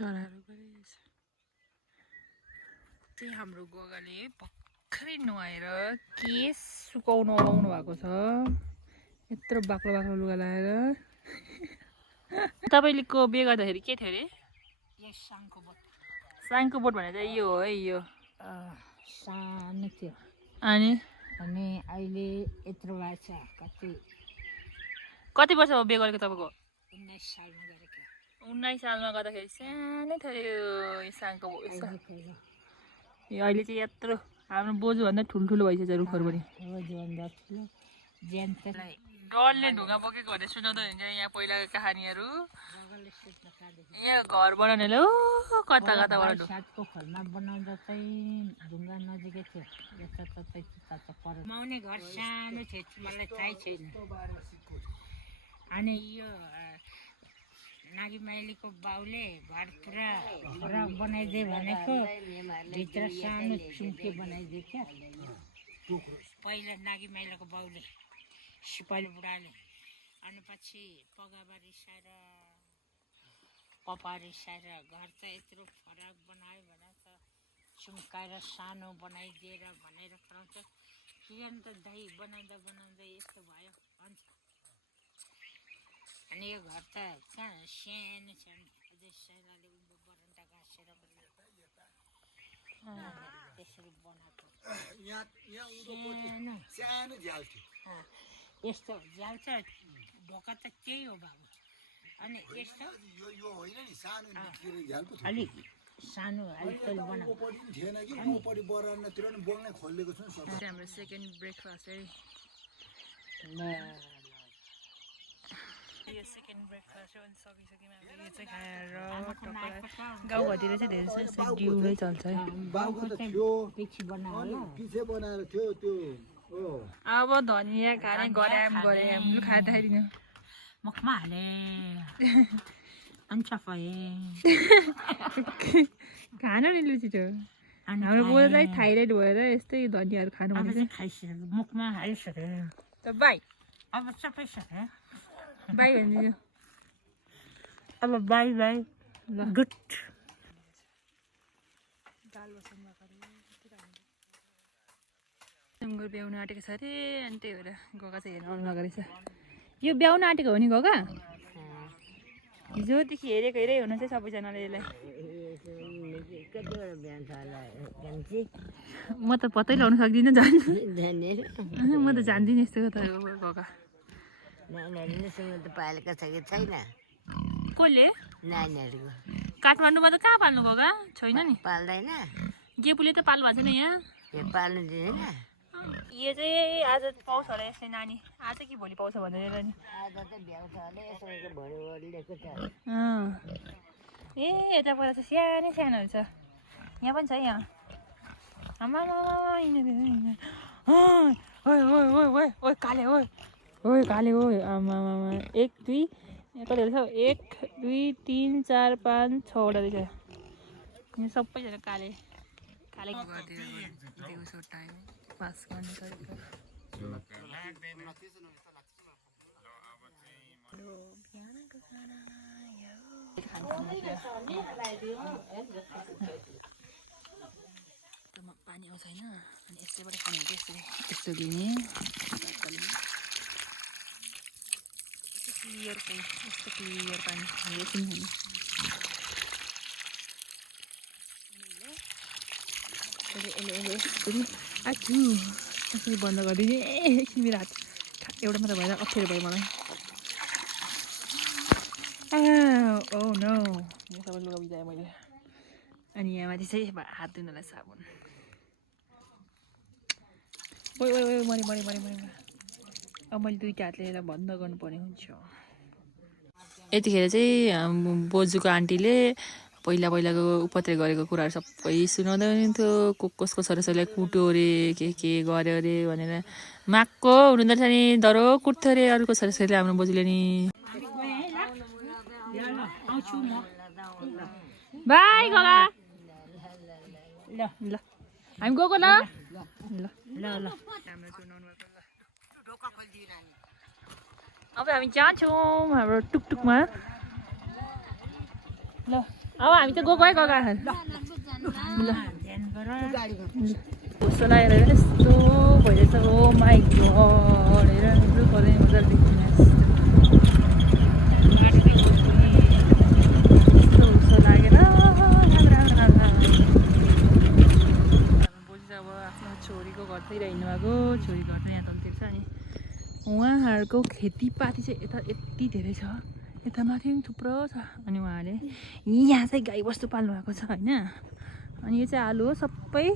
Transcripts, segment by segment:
चराहरू गरिरहेछ चाहिँ हाम्रो गोगाले भर्खरै नुहाएर केस सुकाउन लाउनु भएको छ यत्रो बाक्लो बाक्लो लुगा लगाएर तपाईँको बिहे गर्दाखेरि के थियो अरे साङको बोट भनेर चाहिँ यो हो है यो सानो थियो अनि अहिले यत्रो भएको छ कति वर्षमा बिहे गरेको तपाईँको 19 सालमा गरेको 19 सालमा गर्दाखेरि सानै थियो यो साङको बोट यो अहिले चाहिँ यत्रो हाम्रो बोजूभन्दा ठुल्ठुलो भइसक्छ रुखहरू पनि डरले ढुङ्गा बोकेको भनेर सुनाउँदै हुन्छ यहाँ पहिलाको कहानीहरू यहाँ घर बनाउने ल कता कताबाट सातको खोलमा बनाउँदा चाहिँ ढुङ्गा नजिकै थियो माउने घर सानो थियो मलाई थाहै छैन अनि यो नागी माइलीको बाउले घर पुरा घर बनाइदिए भनेको भित्र सानो चुम्के बनाइदियो क्या पहिला नागी माइलीको बाउले सिपाली बुढाले अनि पछि पगाबा रिसाएर पपा रिसाएर घर त यत्रो फरक बनायो भने त चुम्काएर सानो बनाइदिएर भनेर कराउँछ किन त दही बनाउँदा बनाउँदै यस्तो भयो भन्छ अनि यो घर त कहाँ सानो सानो अझै साइलाले उनको बरन्डा घाँसेर त्यसरी बनाएको सानो झ्याल थियो यस्तो झ्याल छ ढोका त त्यही हो बाबु अनि यस्तो अलिक सानो अलिक हाम्रो सेकेन्ड ब्रेकफास्ट है यो सेकेन्ड ब्रेकफास्ट हो अनि सकिसक्यौँ हामीले यो चाहिँ खाएर गाउँघरतिर चाहिँ धेरै जस्तो डिउरै चल्छ है अब धनियाँ खाने गराम लु खाएर देखाइदिनु मुखमा हाले अनि चपाए खानु नि लु छिटो हाम्रो बोजूलाई थाइरोइड भएर यस्तै धनियाँहरू खानु भनेको खाइसक्यो मुखमा हालिसक्यो त बाई अब चपाइसक्यो बाई भनिदिनु अब बाई बाई ल गुड सुँगुर ब्याउनु आँटेको छ अरे अनि त्यही भएर गगा चाहिँ हेर्न आउनु लगाएको रहेछ यो ब्याउनु आँटेको हो नि गगा हिजोदेखि हेरै हुनुहुन्छ सबैजनाले यसलाई म त पत्तै लाउनु सक्दिनँ झन् म त जान्दिनँ यस्तो त गगा पालेको छ कि छैन कसले नानीहरूको काठमाडौँमा त कहाँ पाल्नु गगा छैन नि पाल्दैन गेपुले त पाल्नु भएको छैन यहाँ पाल्नु दिँदैन यो चाहिँ आज पाउँछ होला यसले नानी आज कि भोलि पाउँछ भनेर नि ए यता पर चाहिँ सानो सानोहरू छ यहाँ पनि छ यहाँ आमा ओइ काले ओइ काले ओइ आमा 1 2 कतिवटा छ 1 2 3 4 5 6वटा रहेछ यहाँ सबैजना काले दिउँसो टाइम पास गर्ने तरिका पानी आउँछ होइन अनि यस्तैबाट खाने हो यसरी यस्तो लिने क्लियर यस्तो क्लियर पानी एकछिन यसरी बन्द गरिदिने एकछिन मेरो हात एउटा मात्र भएर अप्ठ्यारो भयो मलाई ओ नो यहाँ सबै लुगा भिजाएँ मैले अनि यहाँ माथि चाहिँ हात धुनलाई साबुन ओइ मरे अब मैले दुईवटा हातले यसलाई बन्द गर्नुपर्ने हुन्छ यतिखेर चाहिँ बोजूको आन्टीले पहिलाको उपत्रे गरेको कुराहरू सबै सुनाउँदै हुनुहुन्थ्यो कसको छोराछोरीलाई कुट्यो अरे के गर्यो अरे भनेर माक्को हुनुहुँदो रहेछ नि डह्रो कुट्थ्यो अरे अरूको छोराछोरीले हाम्रो बोजूले नि बाई गगा ल हामी गएको ल अब हामी जान्छौँ हाम्रो टुकटुकमा ल अब हामी चाहिँ गएको है गएको ध्यान गर कस्तो लागेर यस्तो भइरहेछ ओ माई गड हेर यस्तो पऱ्यो मजाले देखिँदैन यस्तो लागेर बोजू अब आफ्नो छोरीको घरतिर हिँड्नु भएको छोरी घर चाहिँ यहाँ तलतिर छ अनि उहाँहरूको खेतीपाती चाहिँ यता यति धेरै छ यता माथि पनि थुप्रो छ अनि उहाँहरूले यहाँ चाहिँ गाईबस्तु पाल्नु भएको छ होइन अनि यो चाहिँ आलु हो सबै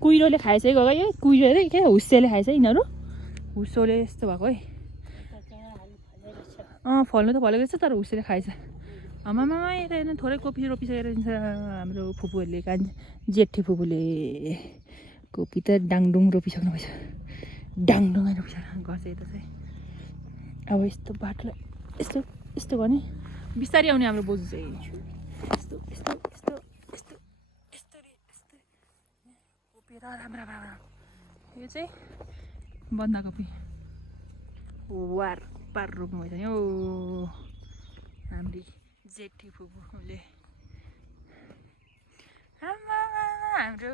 कुहिरोले खाएछ है गएको यो कुहिरोले क्या हुस्सेले खाएछ यिनीहरू हुस्सोले यस्तो भएको है फल्नु त फलेको रहेछ तर हुस्सेले खाएछ आमामा यता हेर्नु थोरै कोपी रोपिसकेर दिन्छ हाम्रो फुपूहरूले जेठी फुपूले कोपी त डाङडुङ रोपिसक्नु भएछ डाङडुङै रोपिसक्नु गर्छ यता चाहिँ अब यस्तो बाटोलाई यस्तो यस्तो भने बिस्तारै आउने हाम्रो बोजू चाहिँ यस्तो यस्तो यस्तो यस्तो यस्तो यस्तो कोपी र राम्रो राम्रो यो चाहिँ बन्दाकोपी वार पार रोप्नु भएछ नि हो हाम्री जेठी फुपूले हाम्रो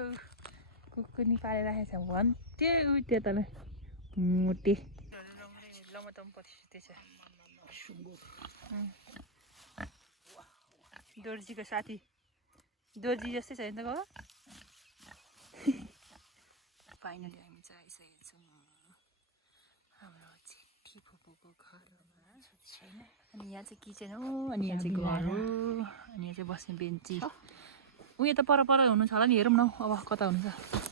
कुकुर पालेर राखेको छ भन्थ्यो त्यो तल मोटे लमतम पत्रिस दोर्जीको साथी दोर्जी जस्तै छ नि त बाबा फाइनली हामी चाहिँ आइसकेको छौँ हाम्रो जेठी फुपूको घरमा अनि यहाँ चाहिँ किचन हो अनि यहाँ चाहिँ घर हो अनि यहाँ चाहिँ बस्ने बेन्ची उयो त पर हुनुहुन्छ होला नि हेरौँ न अब कता हुनुहुन्छ